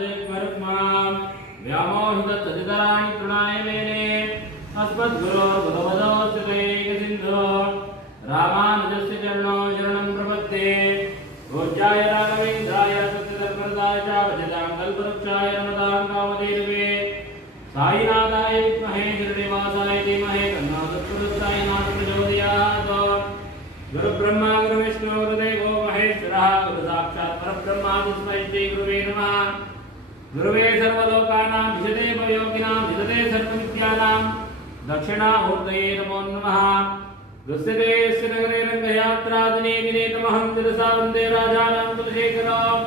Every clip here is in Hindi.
तदेकर्मां व्यामोहिततदितराणि तृणाय मेने अस्मद्गुरो भगवतोऽस्य दैकसिन्धो रामानुजस्य चरणो शरणं प्रपद्ये पूज्याय राघवेन्द्राय सत्यधर्मरताय च भजतां कल्पवृक्षाय नमतां कामधेनवे साईनाथाय विद्महे श्रीनिवासाय धीमहि तन्नो तत्पुरुषाय प्रचोदयात् गुरुब्रह्मा गुरुविष्णु गुरुदेवो महेश्वरः गुरुसाक्षात् परब्रह्म तस्मै श्री गुरुवे नमः गुरुवे सर्वलोकानां विशदे भवयोगिनां विशदे सर्वविद्यानां दक्षिणामूर्तये नमो नमः दुस्सिते नगरे रङ्गयात्रादिने दिने तमहं शिरसा वन्दे राजानां कुलशेखरं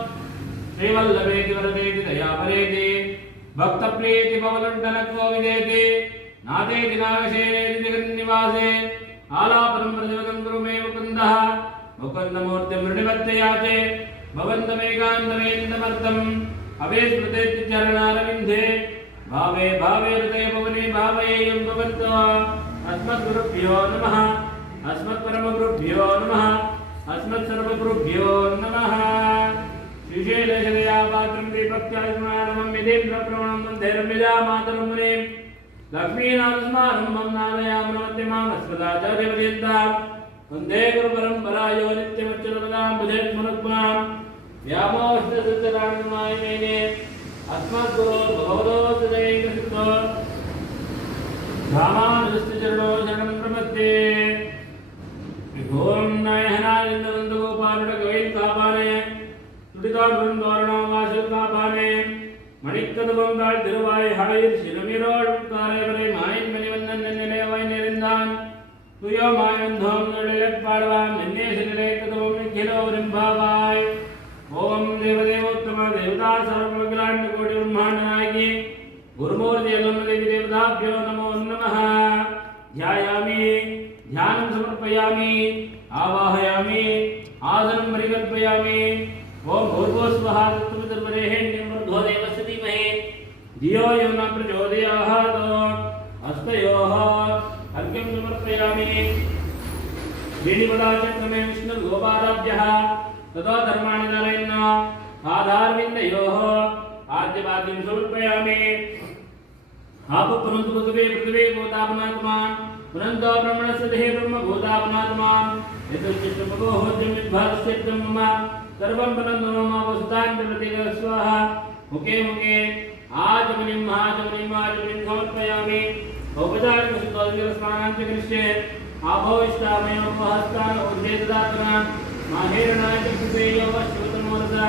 श्रीवल्लभेति वरदेति दयापरेति भक्तप्रियेति पवलुण्ठनको विदेति नादेति नागशेनेति जगन्निवासे आलापनं प्रजवतं गुरु मे मुकुन्दः मुकुन्दमूर्तिं मृणिवत्तयाचे भवन्तमेकान्तमेन्दमर्थम् अवेस्मृतेति चरणारविन्दे भावे भावे हृदय भवने भावयेयं भवन्तः अस्मद्गुरुभ्यो नमः अस्मत्परमगुरुभ्यो नमः अस्मत्सर्वगुरुभ्यो नमः श्रीशैलेशदया पात्रं दीपक्त्याजमानमं यदीन्द्रप्रवणं वन्दे रम्यजामातरं मुनिं लक्ष्मीनाथस्मारं मम नादयामि नमते मामस्मदाचार्यपर्यन्तां वन्दे गुरुपरम्परायो नित्यमच्युतपदां भुजन्मनुग्मां व्यामोहितसत्यराणिमाय मेने अस्मद्गुरो भगवतोऽस्य दैकसिन्धो रामानुजस्य चरणो शरणं प्रपद्ये ॐ नयनानन्दगोपालुडगवैतापाने துடிதாழ்வாரணாவாசுகாபானே மணிக்கதவங்கள் திருவாய் ஹடையில் சிறுமிரோள் காரைவரை மாயின் மணிவந்தன் நிலையவாய் நெறிந்தான் துயோமாய் வந்தோம் நிலைப்பாடுவான் நின்னேச நிலைக்கதவம் நிக்கிலோ ரிம்பாவாய் ஓம் தேவதேவோத்தம தேவதா சர்வமங்களாண்ட கோடி பிரம்மாண்ட நாயகி गुरुमूर्ति देवी देवताभ्यो नमो नमः ध्यायामि ध्यानं समर्पयामि आवाहयामि आसनं परिकल्पयामि ओम भूर्भुवस्वः तत्सवितुर्वरेण्यं भर्गो देवस्य धीमहि धियो यो न प्रचोदयात् हस्तयोः अर्घ्यं समर्पयामि वेणिवदाचक्रमे विष्णुर्गोपादाभ्यः ततो धर्माणि नरेण आधारविन्दयोः आद्यवाद्यं समर्पयामि आपपुरन्तु भगवे पृथिवे भूतापनात्मान् पुनन्तो ब्रह्मणस्य देहे ब्रह्मभूतापनात्मान् यतश्चित्तमगोहोद्यं विद्भास्यत्वं मम सर्वं पुनन्दो मम वसुतां प्रतीकः स्वाहा मुखे मुखे आचमनीं महाचमनीं समर्पयामि औपचारिकशुद्धोदकस्नानां च करिष्ये आभोष्टामयोपहस्तान् उद्वेददात्मना माहेरणाय च कृतेयो वश्यवतमोरसा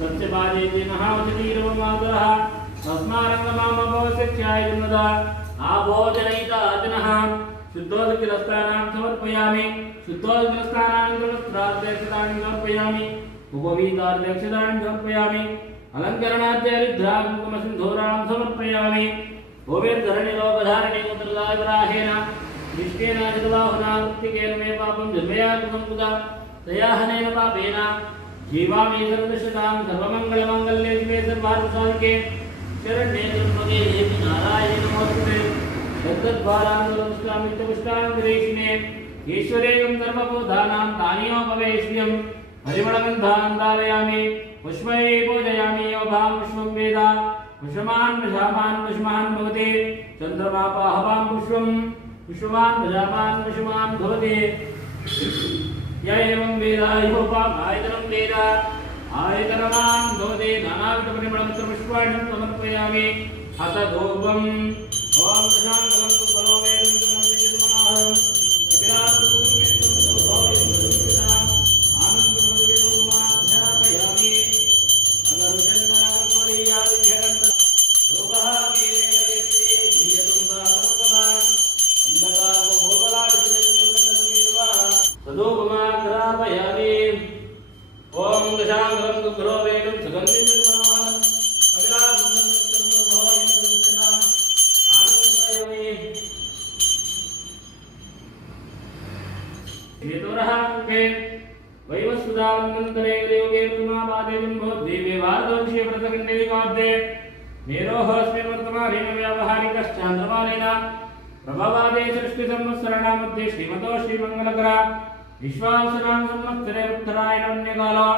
तस्य बाजेति महावचतीरवमातरः अस्मारङ्गमामभवशिक्षाय जन्मदा आभोजनैताजनः शुद्धोदकस्नानां समर्पयामि शुद्धोदकस्नानानन्तरवस्त्राध्यक्षतानि समर्पयामि उपवीताध्यक्षतानि समर्पयामि अलङ्करणाद्यरिद्राकुङ्कुमसिन्धूरां समर्पयामि भूमिर्धरणिलोकधारिणी मुद्रदायवराहेन निष्ठेन चितबाहुना वृत्तिकेन मे पापं जन्मयातुकं कुदा दयाहनेन पापेन जीवामि सर्वदशतां सर्वमङ्गलमाङ्गल्ये शिवे सर्वार्थसाधिके शरण्ये त्र्यम्बके देवी नारायणे नमोस्तुते तद्द्वारानुष्ठामित्यपुष्टाङ्गरेषिणे ईश्वरेयं सर्वभूतानां तानियोपवेश्यं परिमलगन्धान् धारयामि पुष्पै पूजयामि यो भां पुष्पं वेद पुष्पमान् पुष्पमान् भवति चन्द्रमापाहवां पुष्पं पुष्पमान् पुष्पमान् भवति य एवं वेद योपाम् आयतनं वेद आयतनवान् भवति नानाविधपरिमलं पुष्पाणि समर्पयामि अथ धूपम् ॐ दशाङ्गलं कुलो वेदं मनोहरं कपिलात्मकं विष्णुं सौभाग्यं सुकृताम् आनन्दमनुविलोमाध्यापयामि अगरुचन्दनागोरीयादिभ्यगन्त रूपः वीरेण कीर्ति धियतं भागवतवान् अन्धकारवभोगलाडितजगन्नतनमिद्वा तदोपमाग्रापयामि ओम दशांगं कुलो वेदं सुगन्धिं मनोहरं कपिलात्मकं विष्णुं सौभाग्यं सुकृताम् आनन्दमयामि हेतुरः मुखे वैवस्वदावन्तरे योगे प्रमापादे जम्भोद्दीपे भारतवर्षीय व्रतकण्डलिकाब्दे मेरोऽस्मिन् वर्तमानेन व्यावहारिकश्चान्द्रमानेन प्रभवादे सृष्टिसंवत्सराणां मध्ये श्रीमतो श्रीमङ्गलकरा विश्वावसुनां संवत्सरे उत्तरायणन्यकालो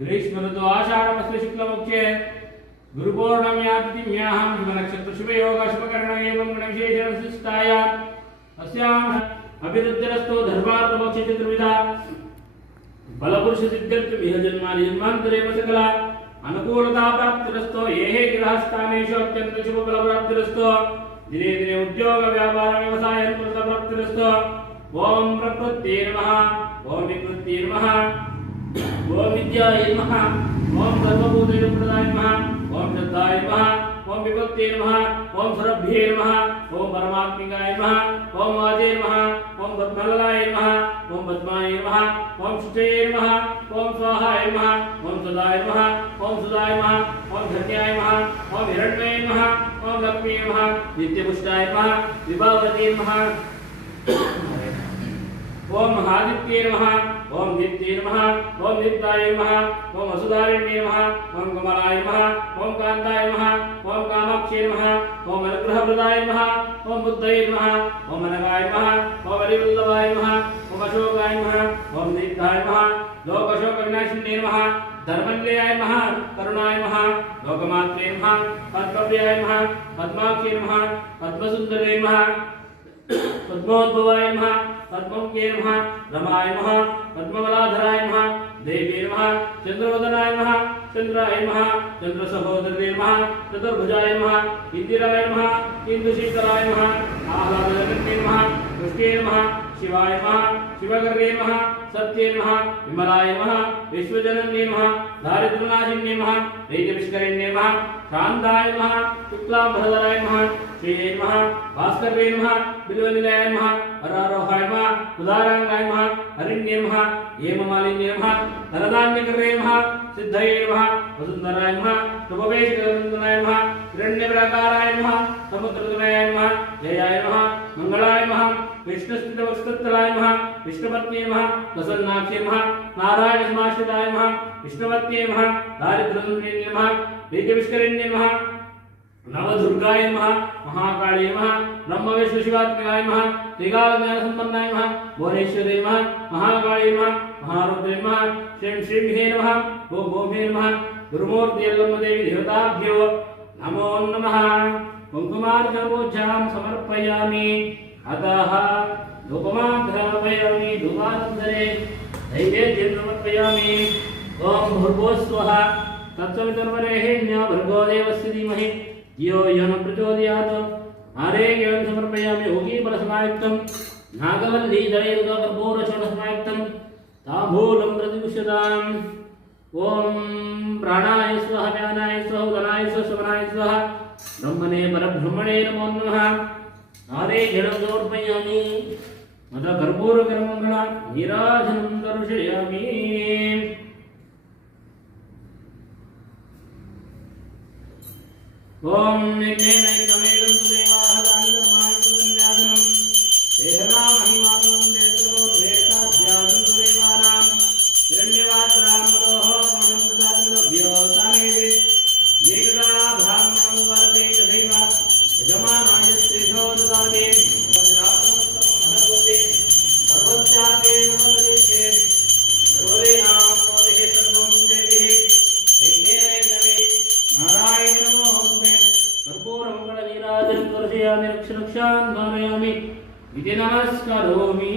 ग्रीष्म ऋतु आषाढमस्य शुक्लपक्षे गुरुपौर्णम्यातिथ्यां शुभनक्षत्रशुभयोगशुभकरण एवं गुणविशेषणशिष्टायाम् अस्याम् अभिवृद्धिरस्तो धर्मार्थमोक्ष चतुर्विधा फलपुरुषसिद्ध्यर्थम् इह जन्मानि जन्मान्तरेव सकला अनुकूलता प्राप्तिरस्तो ये हे गृहस्थानेषु अत्यन्त शुभफलप्राप्तिरस्तो दिने दिने उद्योग व्यापार व्यवसाय प्राप्तिरस्तो ओम प्रकृत्यै नमः ओम विकृत्यै नमः ओम विद्याय नमः ओम सर्वभूतेषु प्रदाय नमः ओम श्रद्धाय नमः ओम विभक्त्यै नमः ओम सुरभ्ये नमः ओम परमात्मिकाय नमः ओम वाजे नमः ओम पद्मललाय नमः ओम पद्माय नमः ओम शुचये नमः ओम स्वाहाय नमः ओम सदाय नमः ओम सुदाय नमः ओम धन्याय नमः ओम हिरण्मये नमः ओम लक्ष्मी नमः नित्यपुष्टाय नमः विभावते नमः ओम महादित्ये नमः ओम नित्ये नमः ओम नित्याय नमः ओम वसुधारिण्ये नमः ओम कमलाय नमः ओम कान्ताय नमः ओम कामाक्षे नमः ओम अनुग्रहप्रदाय नमः ओम बुद्धये नमः ओम अनगाय नमः ओम हरिवल्लभाय नमः ओम अशोकाय नमः ओम नित्याय नमः लोकशोकविनाशिन्ये नमः धर्मल्ययाय नमः करुणाय नमः लोकमात्रे नमः पद्मव्याय नमः पद्माक्षे नमः पद्मसुन्दरे नमः पद्मोद्भवाय नमः पद्ममुखे नमः रमाय नमः पद्मवलाधराय नमः देवे नमः चंद्रवदनाय नमः चंद्राय नमः चंद्रसहोदरे नमः चतुर्भुजाय नमः इंदिराय नमः इंदुशीतलाय नमः आह्लादजनन्ये नमः पुष्टे नमः शिवाय नमः शिवकर्णे नमः सत्ये नमः विमलाय नमः विश्वजनन्ये नमः दारिद्र्यनाशिन्ये नमः दैत्यविष्करिण्ये नमः शान्ताय नमः शुक्लाम्बरधराय नमः श्रीये नमः भास्कर्ये नमः बिल्वनिलयाय नमः हरारोहाय नमः उदारांगाय नमः हरिण्ये नमः हेममालिन्ये नमः धनधान्यकर्णे नमः सिद्धये नमः वसुन्धराय नमः शुभवेशकरन्दनाय नमः हिरण्यप्राकाराय नमः समुद्रतनयाय नमः जयाय नमः मंगलाय नमः विष्णुस्थितवक्षस्थलाय नमः विष्णुपत्न्ये नमः प्रसन्नाक्षे नमः नारायणसमाश्रिताय नमः विष्णुपत्न्ये नमः दारिद्र्यसंहरणे नमः दैत्यविष्करिण्ये नमः नवदुर्गाय नमः महाकाली नमः ब्रह्मविष्णुशिवात्मकाय नमः त्रिकालज्ञानसम्पन्नाय नमः भुवनेश्वरी नमः महाकाली नमः महारुद्रे नमः श्रीं श्रीं नमः ओम ओमे नमः गुरुमूर्तियल्लम्मदेवी देवताभ्यो नमो नमः कुङ्कुमार्घपूजां समर्पयामि अतः धूपमाघ्रापयामि धूपानन्तरे नैवेद्यं समर्पयामि ओम भूर्भुवस्सुवः तत्सवितुर्वरेण्यं भर्गो देवस्य धीमहि धियो यो न प्रचोदयात् आरेग्यं समर्पयामि योगीफलसमायुक्तं नागवल्लीदलैरुदकर्पूरचूर्णसमायुक्तं ताम्बूलं प्रतिपुष्यताम् ओम प्राणाय स्वः व्यानाय स्वः उदनाय स्वः शमनाय स्वः ब्रह्मणे परब्रह्मणे नमो नमः आरेग्यं समर्पयामि अथ कर्पूरकरमङ्गल नीराजनं दर्शयामि ओम नित्यनैकमेकं सुदेवाः दानधर्माय सुकन्यासनं देहना महिमानं नेत्रपोर्वेताध्यासं सुदेवानां हिरण्यवात्रां मदोः मनं ददात्मभ्यो तानेदे एकदा ब्राह्मणं वर्गे तथैव यजमानाय स्त्रीशो ददाति तद्रात्मस्तं धनभूते सर्वस्याके नमस्ते सर्वदेनां नमोदेः सर्वं जयतिः यज्ञेनैकमे नारायण नमोऽस्ते कर्पूरमङ्गलनीराजनं दर्शयामि रक्षरक्षान् धारयामि इति नमस्करोमि